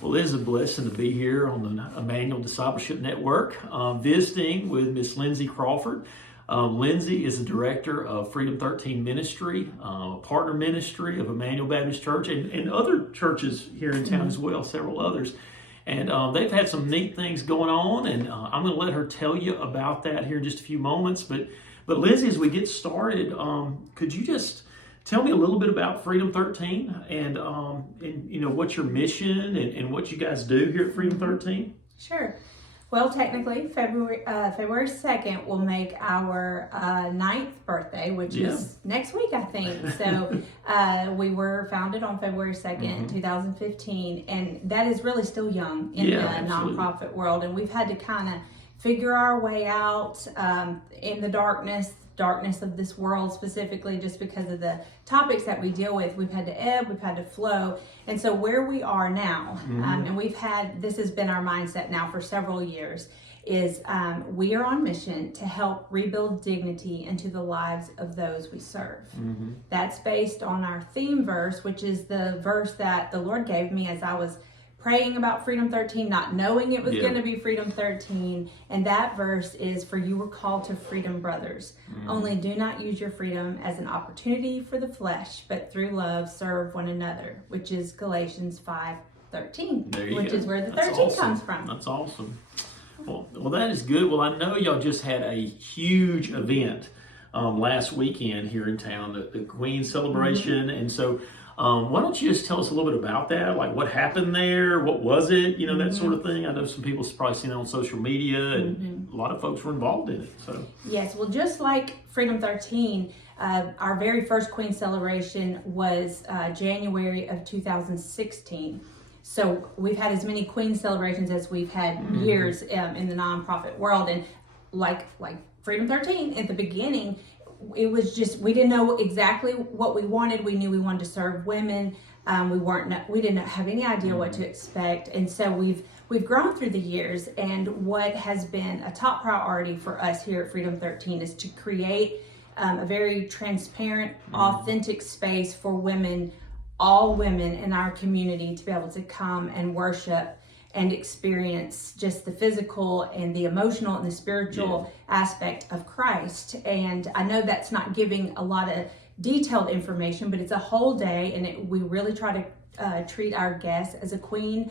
Well, it is a blessing to be here on the Emmanuel Discipleship Network, visiting with Miss Lindsey Crawford. Lindsey is the director of Freedom 13 Ministry, a partner ministry of Emmanuel Baptist Church, and other churches here in town as well, several others. And they've had some neat things going on, and I'm going to let her tell you about that here in just a few moments. But Lindsey, as we get started, could you just tell me a little bit about Freedom 13 and you know, what's your mission and what you guys do here at Freedom 13? Sure. Well, technically, February 2nd will make our 9th birthday, which is next week, I think. So we were founded on February 2nd, 2015, and that is really still young in the nonprofit world. And we've had to kind of figure our way out in the darkness of this world, specifically just because of the topics that we deal with. We've had to ebb, we've had to flow. And so where we are now, and this has been our mindset now for several years, is we are on mission to help rebuild dignity into the lives of those we serve. That's based on our theme verse, which is the verse that the Lord gave me as I was praying about Freedom 13, not knowing it was going to be Freedom 13. And that verse is, "For you were called to freedom, brothers. Only do not use your freedom as an opportunity for the flesh, but through love serve one another," which is Galatians 5:13, which is where the 13 comes from. That's awesome. Well, that is good. Well, I know y'all just had a huge event last weekend here in town, the Queen celebration. And so why don't you just tell us a little bit about that? Like, what happened there? What was it? You know, that sort of thing. I know some people probably seen it on social media, and a lot of folks were involved in it. So yes, well, just like Freedom 13, our very first Queen celebration was January of 2016. So we've had as many Queen celebrations as we've had years in the nonprofit world. And like Freedom 13, at the beginning, it was just, we didn't know exactly what we wanted. We knew we wanted to serve women. We didn't have any idea what to expect. And so we've grown through the years. And what has been a top priority for us here at Freedom 13 is to create a very transparent, authentic space for women, all women in our community, to be able to come and worship and experience just the physical and the emotional and the spiritual aspect of Christ. And I know that's not giving a lot of detailed information, but it's a whole day, and we really try to treat our guests as a queen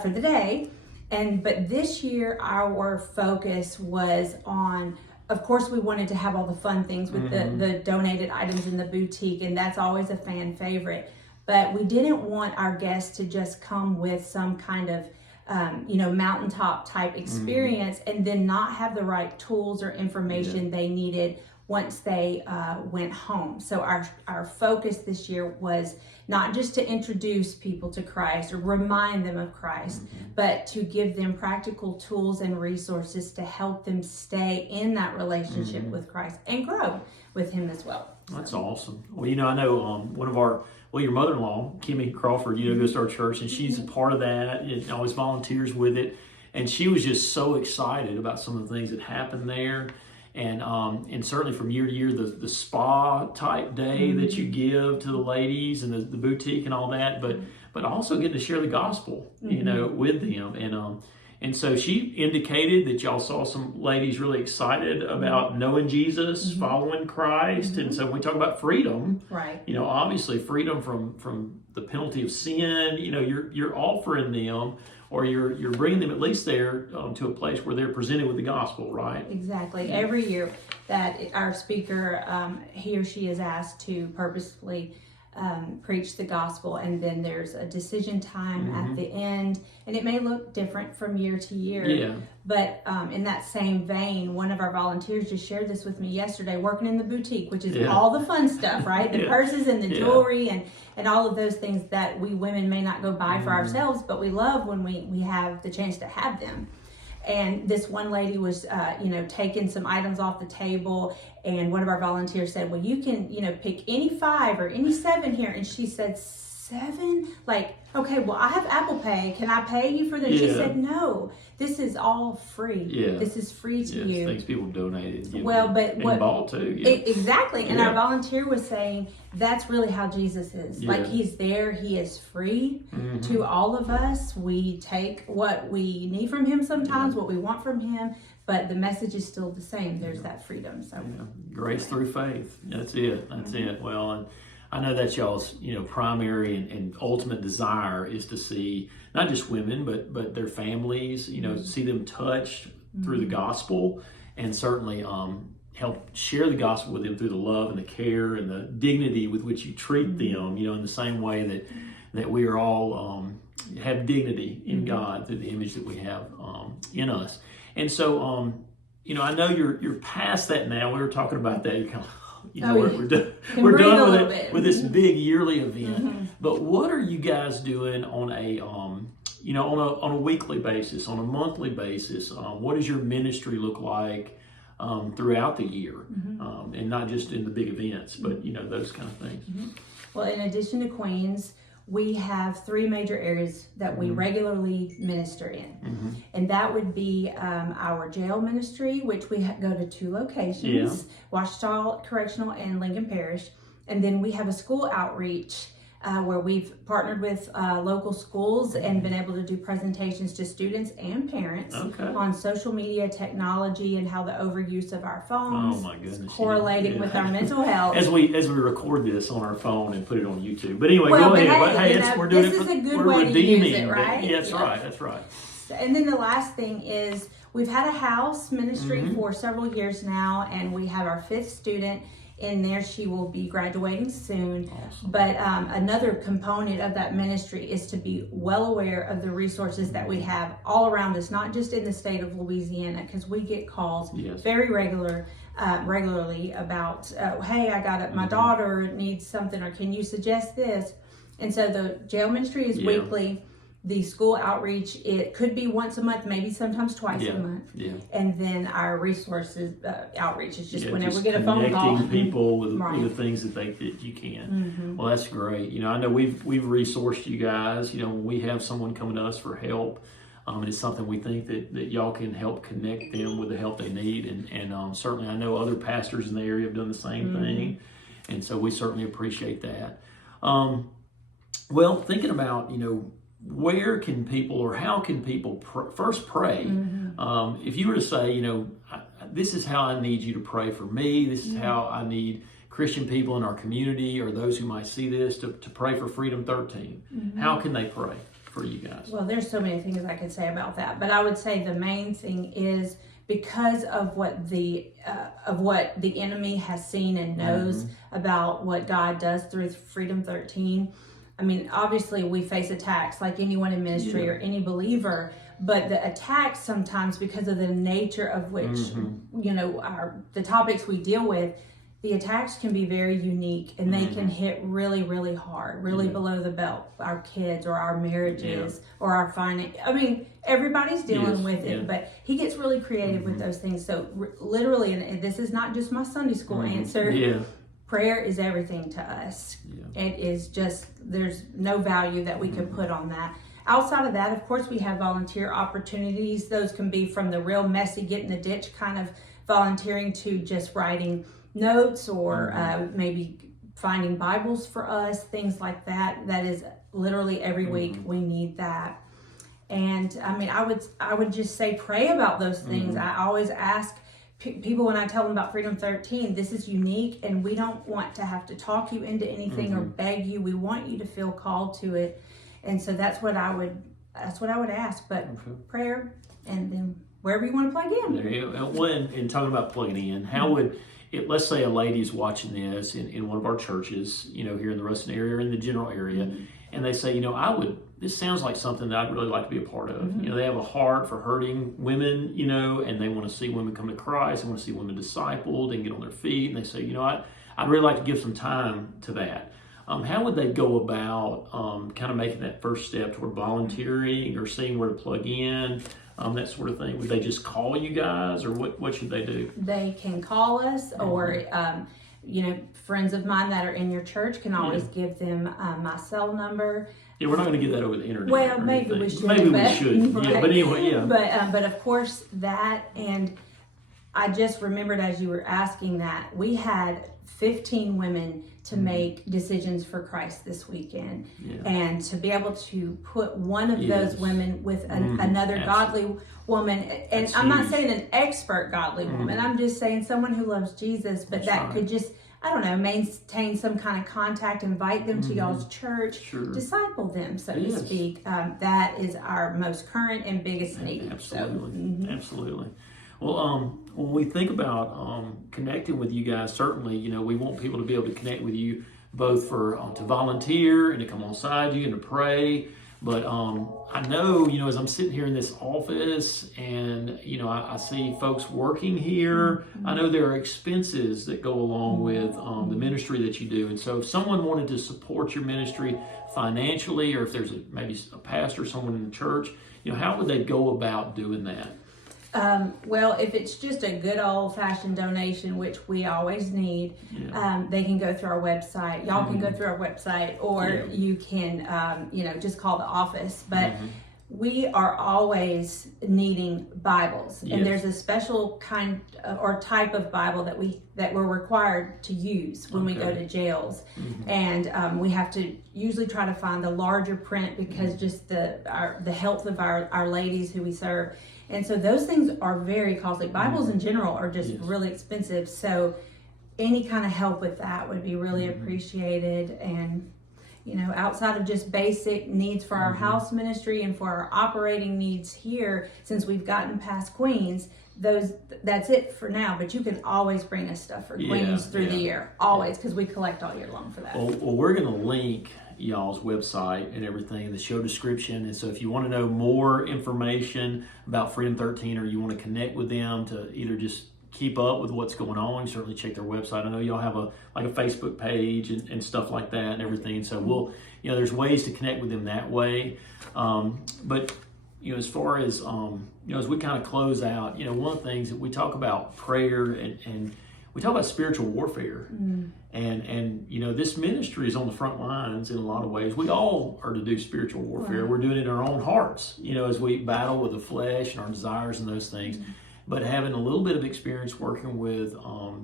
for the day. But this year, our focus was on, of course, we wanted to have all the fun things with the donated items in the boutique, and that's always a fan favorite. But we didn't want our guests to just come with some kind of mountaintop type experience and then not have the right tools or information they needed once they went home. So our focus this year was not just to introduce people to Christ or remind them of Christ, but to give them practical tools and resources to help them stay in that relationship with Christ and grow with Him as well. That's awesome. Well, I know your mother-in-law, Kimmy Crawford, goes to our church, and she's a part of that and always volunteers with it. And she was just so excited about some of the things that happened there. And certainly from year to year, the spa type day that you give to the ladies and the boutique and all that, but also getting to share the gospel, with them. And so she indicated that y'all saw some ladies really excited about knowing Jesus, following Christ. And so when we talk about freedom, right? Obviously freedom from the penalty of sin, you're offering them, or you're bringing them at least there to a place where they're presented with the gospel, right? Exactly. Every year that our speaker, he or she is asked to purposefully preach the gospel, and then there's a decision time at the end, and it may look different from year to year, but in that same vein, one of our volunteers just shared this with me yesterday, working in the boutique, which is all the fun stuff, right? The purses and the jewelry and all of those things that we women may not go buy for ourselves, but we love when we have the chance to have them. And this one lady was, taking some items off the table, and one of our volunteers said, "Well, you can, pick any 5 or any 7 here." And she said, $7? Like, okay, well, I have Apple Pay. Can I pay you for this? She said, no, this is all free. Yeah. This is free to you. Things people donated. Well, but and what bought too. Exactly. And our volunteer was saying that's really how Jesus is. Yeah. Like, he's there. He is free to all of us. We take what we need from him sometimes, what we want from him, but the message is still the same. There's that freedom. So grace through faith. That's it. That's it. Well, and I know that's y'all's, primary and ultimate desire is to see not just women, but their families, see them touched through the gospel, and certainly help share the gospel with them through the love and the care and the dignity with which you treat them, in the same way that we are all have dignity in God through the image that we have in us. And so, I know you're past that now. We were talking about that. You're kind of, we're done with it with this big yearly event. But what are you guys doing on a on a weekly basis, on a monthly basis? What does your ministry look like throughout the year, and not just in the big events, but those kind of things? Well, in addition to Queens, we have 3 major areas that we regularly minister in. And that would be our jail ministry, which we go to 2 locations, Ouachita Correctional and Lincoln Parish. And then we have a school outreach where we've partnered with local schools and been able to do presentations to students and parents on social media, technology, and how the overuse of our phones is correlating with our mental health. As we record this on our phone and put it on YouTube. But anyway, go ahead. We're doing this is a good way to use it, right? That's right. And then the last thing is we've had a house ministry for several years now, and we have our 5th student in there. She will be graduating soon. Awesome. But another component of that ministry is to be well aware of the resources that we have all around us, not just in the state of Louisiana, because we get calls very regularly about, hey, I got my daughter needs something, or can you suggest this? And so the jail ministry is weekly. The school outreach, it could be once a month, maybe sometimes twice a month. And then our resources outreach is just whenever we get a phone call. Connecting people with the things that you can. Well, that's great. I know we've resourced you guys. When we have someone coming to us for help, and it's something we think that y'all can help connect them with the help they need. And certainly I know other pastors in the area have done the same thing. And so we certainly appreciate that. Well, thinking about, where can people, or how can people first pray? If you were to say, this is how I need you to pray for me, this is how I need Christian people in our community, or those who might see this, to pray for Freedom 13, how can they pray for you guys? Well, there's so many things I could say about that, but I would say the main thing is because of what the enemy has seen and knows about what God does through Freedom 13. I mean, obviously we face attacks like anyone in ministry or any believer, but the attacks sometimes, because of the nature of which, the topics we deal with, the attacks can be very unique, and they can hit really, really hard, really below the belt. Our kids, or our marriages, or our finance. I mean, everybody's dealing with it, but he gets really creative with those things. So literally, and this is not just my Sunday school answer, prayer is everything to us. It is just, there's no value that we could put on that. Outside of that, of course, we have volunteer opportunities. Those can be from the real messy, get in the ditch kind of volunteering to just writing notes, or maybe finding Bibles for us, things like that. That is literally every week we need that. And I mean, I would just say pray about those things. I always ask people when I tell them about Freedom 13, this is unique, and we don't want to have to talk you into anything or beg you. We want you to feel called to it. And so that's what I would ask. But prayer, and then wherever you want to plug in. There you go. Well, and talking about plugging in, how would let's say a lady's watching this in one of our churches, here in the Ruston area or in the general area, and they say, this sounds like something that I'd really like to be a part of. They have a heart for hurting women, and they want to see women come to Christ. They want to see women discipled and get on their feet. And they say, I'd really like to give some time to that. How would they go about kind of making that first step toward volunteering or seeing where to plug in, that sort of thing? Would they just call you guys, or what should they do? They can call us, or friends of mine that are in your church can always give them my cell number. Yeah, we're not going to give that over the internet. Well, maybe we should. Right. Yeah, but anyway, yeah. But of course that, and I just remembered as you were asking that, we had 15 women to make decisions for Christ this weekend. Yeah. And to be able to put one of those women with another godly woman, and That's I'm not huge. saying an expert godly woman, I'm just saying someone who loves Jesus, but that could just, I don't know, maintain some kind of contact, invite them to y'all's church, disciple them, so to speak. That is our most current and biggest need. Absolutely. Absolutely. Well, when we think about connecting with you guys, certainly, we want people to be able to connect with you both for to volunteer and to come alongside you and to pray. But I know, as I'm sitting here in this office and, I see folks working here, I know there are expenses that go along with the ministry that you do. And so if someone wanted to support your ministry financially, or if there's maybe a pastor, someone in the church, how would they go about doing that? Well, if it's just a good old-fashioned donation, which we always need, they can go through our website. Y'all can go through our website, or you can, just call the office. But we are always needing Bibles, and there's a special kind or type of Bible that we're required to use when we go to jails, and we have to usually try to find the larger print because just the health of our ladies who we serve. And so those things are very costly. Bibles in general are just really expensive. So any kind of help with that would be really appreciated. And, outside of just basic needs for our house ministry and for our operating needs here, since we've gotten past Queens, that's it for now. But you can always bring us stuff for Queens through the year. Always, because we collect all year long for that. Well, we're going to link y'all's website and everything in the show description, and so if you want to know more information about Freedom 13, or you want to connect with them to either just keep up with what's going on, certainly check their website. I know y'all have a Facebook page and stuff like that and everything, so we'll there's ways to connect with them that way. But as far as as we kind of close out, one of the things that we talk about prayer and we talk about spiritual warfare, and this ministry is on the front lines in a lot of ways. We all are to do spiritual warfare. We're doing it in our own hearts, as we battle with the flesh and our desires and those things. But having a little bit of experience working with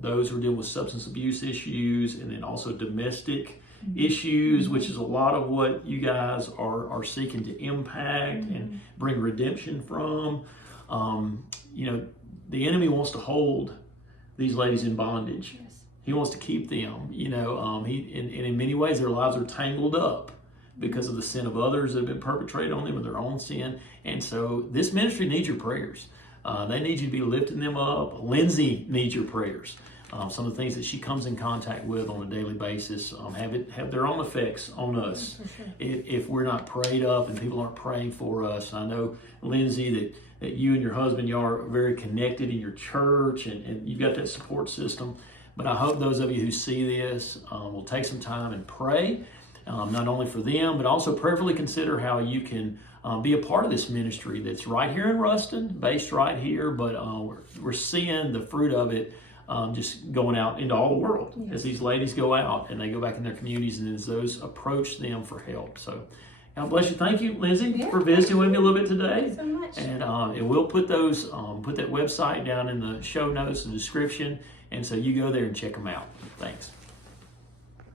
those who are dealing with substance abuse issues, and then also domestic issues, which is a lot of what you guys are seeking to impact and bring redemption from. The enemy wants to hold these ladies in bondage. He wants to keep them, and in many ways their lives are tangled up because of the sin of others that have been perpetrated on them, and their own sin. And so this ministry needs your prayers. They need you to be lifting them up. Lindsey needs your prayers. Some of the things that she comes in contact with on a daily basis have their own effects on us if we're not prayed up and people aren't praying for us. I know, Lindsey, that you and your husband, y'all are very connected in your church, and you've got that support system. But I hope those of you who see this will take some time and pray, not only for them, but also prayerfully consider how you can be a part of this ministry that's right here in Ruston, based right here, but we're seeing the fruit of it just going out into all the world as these ladies go out and they go back in their communities, and as those approach them for help. So God bless you. Thank you, Lindsey, for visiting with me a little bit today. Thank you so much. And we'll put those put that website down in the show notes and description, and so you go there and check them out. Thanks.